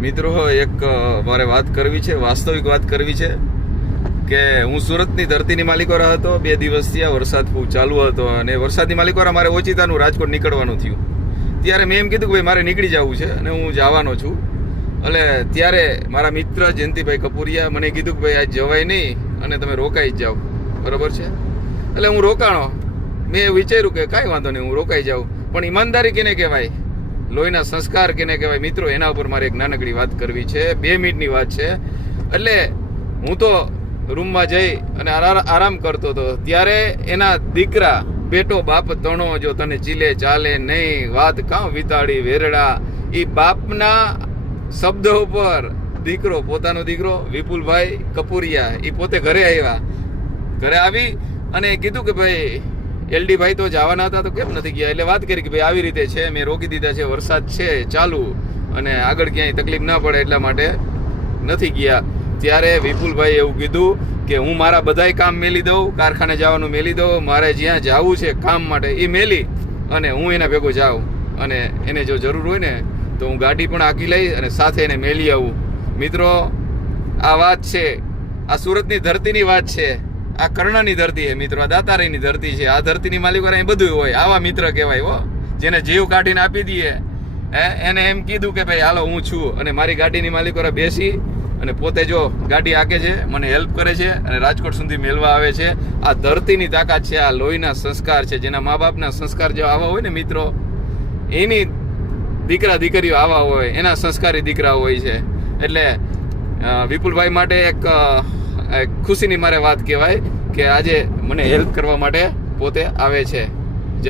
મિત્રો એક મારે વાત કરવી છે, વાસ્તવિક વાત કરવી છે કે હું સુરતની ધરતીની માલિકોરા હતો. 2 દિવસ થયા, વરસાદ ખૂબ ચાલુ હતો અને વરસાદની માલિકોરા મારે ઓચિતાનું રાજકોટ નીકળવાનું થયું. ત્યારે મેં એમ કીધું કે ભાઈ મારે નીકળી જવું છે અને હું જવાનો છું. એટલે ત્યારે મારા મિત્ર જયંતિભાઈ કપૂરિયા મને કીધું કે ભાઈ આજ જવાય નહીં અને તમે રોકાઈ જ જાઓ, બરાબર છે. એટલે હું રોકાણો. મેં વિચાર્યું કે કાંઈ વાંધો નહીં, હું રોકાઈ જાઉં. પણ ઈમાનદારી કેને કહેવાય, લોહીના સંસ્કાર કેને કહેવાય મિત્રો, એના ઉપર મારે એક નાનકડી વાત કરવી છે. 2 મિનિટની વાત છે. એટલે હું તો રૂમમાં જઈ અને આરામ કરતો હતો. ત્યારે એના દીકરા બેટો બાપ તણો જો તને ચીલે ચાલે નહીં, વાત કાં વિતાડી વેરડા. એ બાપના શબ્દ ઉપર દીકરો, પોતાનો દીકરો વિપુલભાઈ કપૂરિયા, એ પોતે ઘરે આવ્યા. ઘરે આવી અને કીધું કે ભાઈ એલડી ભાઈ તો જવાના હતા તો કેમ નથી ગયા. એટલે વાત કરી કે ભાઈ આવી રીતે છે, મેં રોકી દીધા છે, વરસાદ છે ચાલુ અને આગળ ક્યાંય તકલીફ ના પડે એટલા માટે નથી ગયા. ત્યારે વિપુલભાઈ એવું કીધું કે હું મારા બધાય કામ મેલી દઉં, કારખાને જવાનું મેલી દઉં, મારે જ્યાં જવું છે કામ માટે એ મેલી અને હું એના ભેગો જાઉં અને એને જો જરૂર હોય ને તો હું ગાડી પણ હાંકી લઈ અને સાથે એને મેલી આવું. મિત્રો આ વાત છે, આ સુરતની ધરતીની વાત છે, આ કર્ણની ધરતી છે મિત્રો, આ દાતારીની ધરતી છે. આ ધરતીની માલિકો અહીં બધું હોય. આવા મિત્ર કહેવાય હો, જેને જીવ કાઢીને આપી દઈએ. એને એમ કીધું કે ભાઈ હાલો હું છું, અને મારી ગાડીની માલિકો બેસી અને પોતે જો ગાડી હાકે છે, મને હેલ્પ કરે છે અને રાજકોટ સુધી મેળવા આવે છે. આ ધરતીની તાકાત છે, આ લોહીના સંસ્કાર છે. જેના મા બાપના સંસ્કાર જો આવા હોય ને મિત્રો, એની દીકરા દીકરીઓ આવા હોય, એના સંસ્કારી દીકરા હોય છે. એટલે વિપુલભાઈ માટે એક ખુશીની મારે વાત કહેવાય કે આજે મને હેલ્પ કરવા માટે પોતે આવે છે.